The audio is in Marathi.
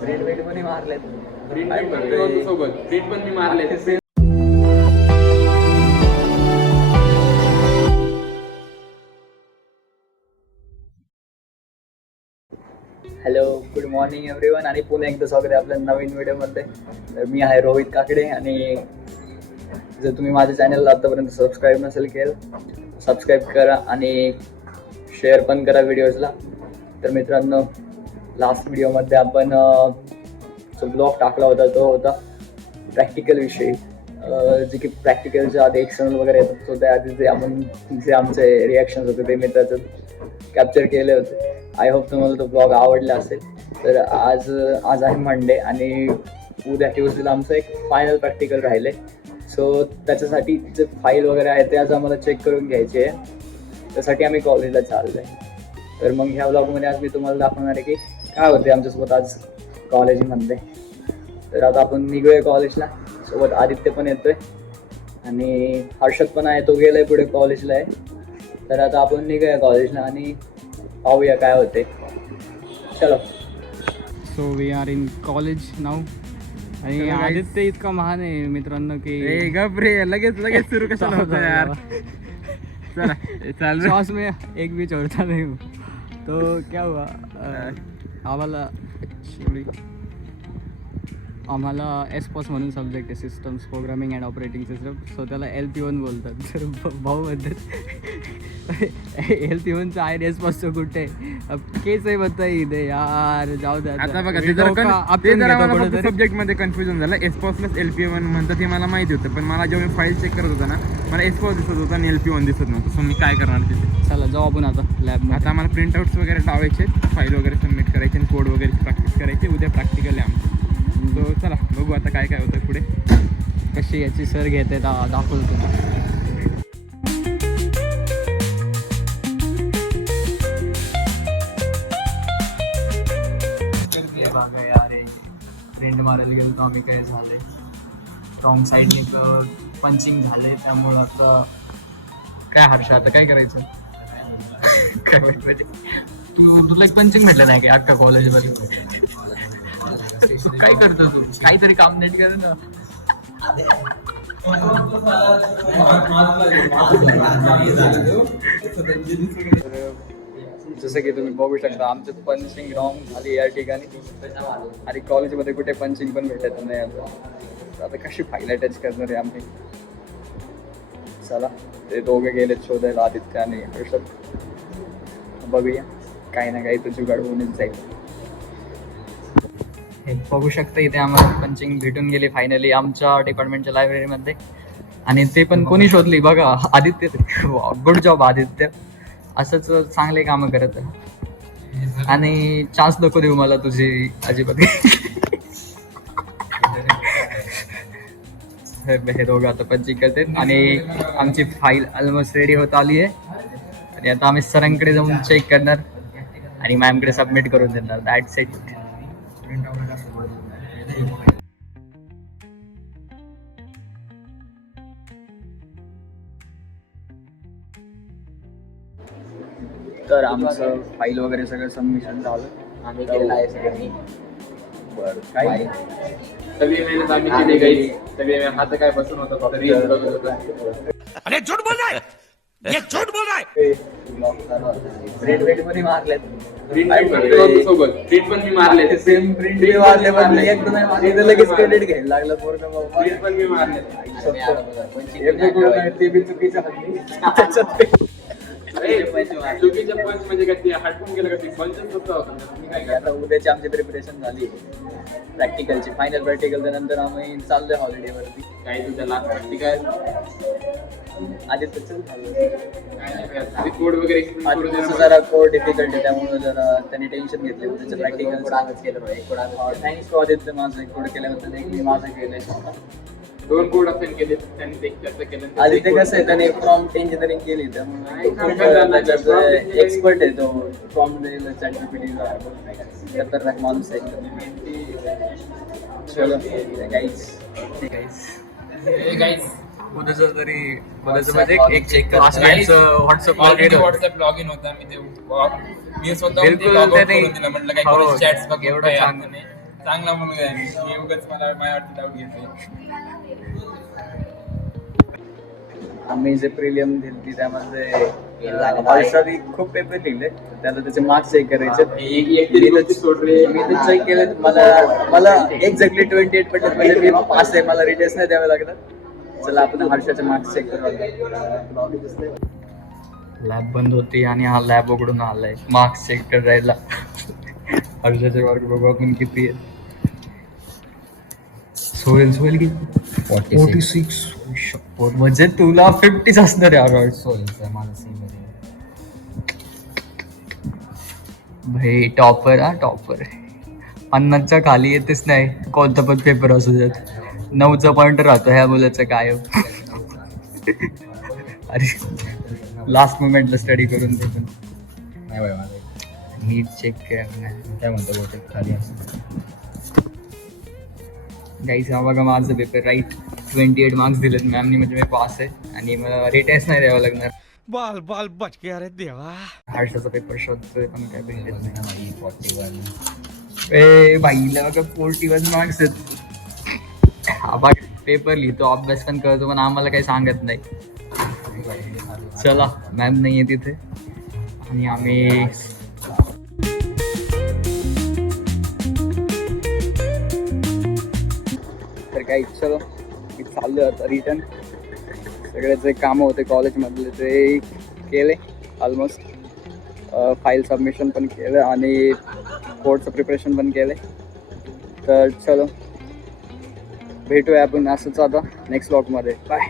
प्रिंट वेट पण मारलेत. सोबत प्रिंट पण मी मारले. हॅलो, गुड मॉर्निंग एव्हरीवन आणि पुन्हा एकदा स्वागत आहे आपल्या नवीन व्हिडिओमध्ये. तर मी आहे रोहित काकडे आणि जर तुम्ही माझ्या चॅनलला आतापर्यंत सबस्क्राईब नसेल केलं, सबस्क्राईब करा आणि शेअर पण करा व्हिडिओजला. तर मित्रांनो, लास्ट व्हिडिओमध्ये आपण जो ब्लॉग टाकला होता तो होता प्रॅक्टिकल विषयी, जे की प्रॅक्टिकलच्या आधी एक्सटर्नल वगैरे येतात, सो त्याआधी जे आमचे रिॲक्शन्स होते ते मी त्याचं कॅप्चर केले होते. आय होप तुम्हाला तो ब्लॉग आवडला असेल. तर आज आहे मंडे आणि उद्या ट्यूजडेला आमचं एक फायनल प्रॅक्टिकल राहिले. सो त्याच्यासाठी जे फाईल वगैरे आहे ते आज आम्हाला चेक करून घ्यायचे आहे. त्यासाठी आम्ही कॉलेजला चाललो आहे. तर मग ह्या ब्लॉगमध्ये आज मी तुम्हाला दाखवणार आहे की काय होते आमच्यासोबत आज कॉलेजमध्ये. तर आता आपण निघूया कॉलेजला. सोबत आदित्य पण येतोय आणि हर्षद पण आहे, तो गेलाय पुढे कॉलेजला आहे. तर आता आपण निघूया कॉलेजला आणि पाहूया काय होते. चलो. So we are in college now. आणि आदित्य इतका महान आहे मित्रांनो की गपरे लगेच सुरू कशाला होतं यार. चला चाल. श्वास में एक भी छोड़ता नहीं हूँ. तो क्या हुआ, आम्हाला एसपॉस म्हणून सब्जेक्ट आहे, systems programming and operating system. So त्याला LP1 बोलतात. तर भाऊ म्हणतात LP1चं आहे एसपॉसचं कुठे केस आहे बताई यार. जाऊ द्या आता बघा, सब्जेक्ट मध्ये कन्फ्युजन झालं. एसपॉस प्लस LP1 म्हणतात हे मला माहिती होतं, पण मला जेव्हा मी फाईल चेक करत होता ना, मला एसपॉस दिसत होता आणि LP1 दिसत नव्हतं. सो मी काय करणार तिथे. चला जाऊ आपण आता लॅब. आता आम्हाला प्रिंटआउट्स वगैरे लावायचे, फाईल वगैरे सबमिट करायचे आणि कोड वगैरे प्रॅक्टिस करायची. उद्या प्रॅक्टिकल आहे आमचं. सो चला बघू आता काय काय होतं पुढे. कशी याची सर घेते दाखवतो तुम्हाला. बघा यार, प्रिंट मारायला गेलो तर आम्ही काय झाले, रॉंग साईडने पंचिंग झाले. त्यामुळं आता काय हर्ष, आता काय करायचं. काय म्हणजे तुला एक पंचिंग भेटलं नाही काय अख्खा कॉलेजमध्ये. काय करतो तू, काहीतरी काम नीट कर ना. जसं की तुम्ही बघू शकता आमचं पंचिंग रॉंग झाली या ठिकाणी आणि कॉलेजमध्ये कुठे पंचिंग पण भेटत नाही. आता कशी फाईल अटॅच करणार आहे आम्ही. चला, ते दोघे गेलेत शोधायला, आदित्य आणि हर्षद. बघूया काही ना काही तर जुगाड होऊनच जाईल. हे बघू शकता इथे आम्हाला पंचिंग भेटून गेली फायनली आमच्या डिपार्टमेंटच्या लायब्ररीमध्ये. आणि ते पण कोणी शोधली बघा, आदित्य. गुड जॉब आदित्य, असंच चांगले कामं करत आहे. आणि चान्स नको देऊ मला तुझी अजिबात. हे दोघं आता पंचिंग करते आणि आमची फाईल ऑलमोस्ट रेडी होत आली आहे. आणि आता आम्ही सरांकडे जाऊन चेक करणार आणि मॅमकडे सबमिट करून देणार. That's it. तर आमचं फाईल वगैरे सगळं सबमिशन झालं. आम्ही केलेलं आहे सगळ्यांनी. बरं, काय सगळी मेहनत आम्ही केली गई. सगळी हात काय बसून होतं. अरे झूठ बोल रहा है, ये झूठ बोल रहा है. प्रिंट वेट पण मारलेत. सोबत प्रिंट पण मी मारले. सेम प्रिंट मारले पण एकदम लगेच क्रेडिट घ्यायला लागलं पूर्ण. प्रिंट पण मी मारले. ते बी चुकीचं हल्ली. चुकीच्या पंच म्हणजे काय, ते हटून गेलं का, ते पंचच होतं. आता उद्याची आमची प्रिपरेशन झाली प्रॅक्टिकलची, फायनल प्रॅक्टिकल. त्यानंतर आम्ही चाललोय हॉलिडेवरती. काय तुझ्या लास्ट प्रॅक्टिकल आदित्य चल. कोड वगैरे जरा कोड डिफिकल्ट आहे, त्यामुळे जरा त्यांनी टेन्शन घेतले. त्याचं प्रॅक्टिकल कोडाच केलं पाहिजे. थँक्स टू आदित्य, माझं एक कोड केल्याबद्दल. एक मी माझं केलं. 2 कोड असेल केले, त्यांनी ते त्याचं केलं. आदित्य कसं आहे, त्याने प्रॉम्प्ट इंजिनिअरिंग केली त्यामुळे एक्सपर्ट आहे तो. प्रॉम्प्ट खतरनाक माणूस आहे. चलो गाईज. गाईज उद्याचं म्हणजे एक check WhatsApp WhatsApp log in होता मी स्वतः बिलकुल log out त्याने- करून दिलं. म्हटलं हो, काही चॅट्स बघ एवढं काही चांगलं. अर्थ नाही. चांगला मुलगा आहे मी उगाच मला माझ्यावरती डाऊट घेतोय. आम्ही जे प्रिलियम दिली त्यामध्ये हर्षाने खूप पेपर लिहिले, त्याला त्याचे मार्क्स चेक करायचे. मी तर चेक केले, मला एक्झॅक्टली 28 पडले, म्हणजे मी पास आहे, मला रिटेस्ट नाही द्यावे लागलं. चला आपण हर्षाचे मार्क्स चेक करू. लॅब बंद होती आणि हा लॅब उघडून आलाय मार्क्स चेक करायला. हर्षाचे मार्क बघू आपण किती आहे. सोहेल किती 46. म्हणजे तुला 50 असणार आहे. भाई टॉपर हा टॉपर. 50च्या खाली येतेच नाही कोणता पण पेपर असू देत. 9चा पॉइंट राहतो ह्या मुलाचं काय. अरे लास्ट मोमेंटला स्टडी करून ते पण नाही बाई माझं नीट चेक करणार. काय म्हणतो बहुतेक खाली असं. गाईस हा बघा माझं पेपर राईट. 28 मार्क्स दिलेत मॅमनी, म्हणजे मी पास आहे आणि मला रिटेस्ट नाही द्यावं लागणार. बाल बाल बच गया रे देवा. हर्षाचा पेपर शोधतोय पण काय भेटत नाही. 41 ए बाईला बघा 41 मार्क्स आहेत. हा बघ पेपर लिहितो, अभ्यास पण करतो, पण आम्हाला काही सांगत नाही. चला मॅम नाही आहे तिथे आणि आम्ही तर काही चलो मी चाललो आता रिटर्न. सगळे जे कामं होते कॉलेजमधले ते केले ऑलमोस्ट. फाईल सबमिशन पण केलं आणि कोर्सचं प्रिपरेशन पण केलं. तर चलो भेटूया आपण असंच आता नेक्स्ट व्लॉगमध्ये. बाय.